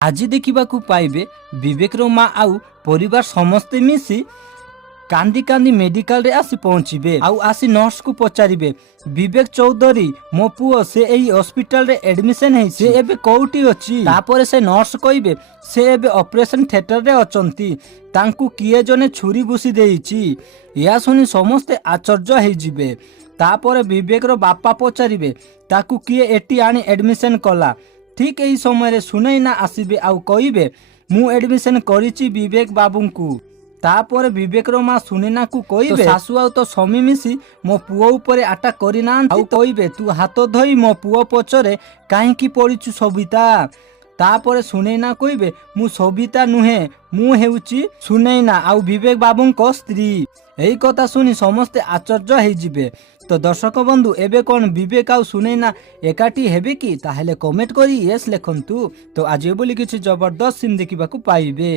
ଆଜି ଦେଖିବାକୁ ପାଇବେ ବିବେକର ମା ଆଉ ପରିବାର ସମସ୍ତେ ମିଶି କାନ୍ଦି କାନ୍ଦି ମେଡିକାଲରେ ଆସି ପହଞ୍ଚିବେ ଆଉ ଆସି ନର୍ସକୁ ପଚାରିବେ, ବିବେକ ଚୌଧୁରୀ ମୋ ପୁଅ ସେ ଏଇ ହସ୍ପିଟାଲରେ ଆଡମିସନ ହେଇଛି, ସେ ଏବେ କୋଉଠି ଅଛି? ତାପରେ ସେ ନର୍ସ କହିବେ ସେ ଏବେ ଅପରେସନ थिएटରରେ ଅଛନ୍ତି, ତାଙ୍କୁ କିଏ ଜଣେ ଛୁରୀ ଭୁଷି ଦେଇଛି। ଏହା ଶୁଣି ସମସ୍ତେ ଆଶ୍ଚର୍ଯ୍ୟ ହେଇଯିବେ। ତାପରେ ବିବେକର ବାପା ପଚାରିବେ ତାକୁ କିଏ ଏଠି ଆଣି ଆଡମିସନ କଲା। ଠିକ୍ ଏହି ସମୟରେ ସୁନୈନା ଆସିବେ ଆଉ କହିବେ ମୁଁ ଆଡମିସନ କରିଛି ବିବେକ ବାବୁଙ୍କୁ। ତାପରେ ବିବେକର ମା ସୁନୈନାକୁ କହିବେ ଶାଶୁ ଆଉ ତ ସ୍ୱାମୀ ମିଶି ମୋ ପୁଅ ଉପରେ ଆଟାକ କରିନାହାନ୍ତି ଆଉ କହିବେ ତୁ ହାତ ଧୋଇ ମୋ ପୁଅ ପଛରେ କାହିଁକି ପଡ଼ିଛୁ ସବିତା। ତାପରେ ସୁନୈନା କହିବେ ମୁଁ ସବିତା ନୁହେଁ, ମୁଁ ହେଉଛି ସୁନୈନା ଆଉ ବିବେକ ବାବୁଙ୍କ ସ୍ତ୍ରୀ। ଏହି କଥା ଶୁଣି ସମସ୍ତେ ଆଶ୍ଚର୍ଯ୍ୟ ହେଇଯିବେ। ତ ଦର୍ଶକ ବନ୍ଧୁ ଏବେ କ'ଣ ବିବେକ ଆଉ ସୁନୈନା ଏକାଠି ହେବେ କି? ତାହେଲେ କମେଣ୍ଟ କରି ୟେସ୍ ଲେଖନ୍ତୁ। ତ ଆଜି ବୋଲି କିଛି ଜବରଦସ୍ତ ସିନ୍ ଦେଖିବାକୁ ପାଇବେ।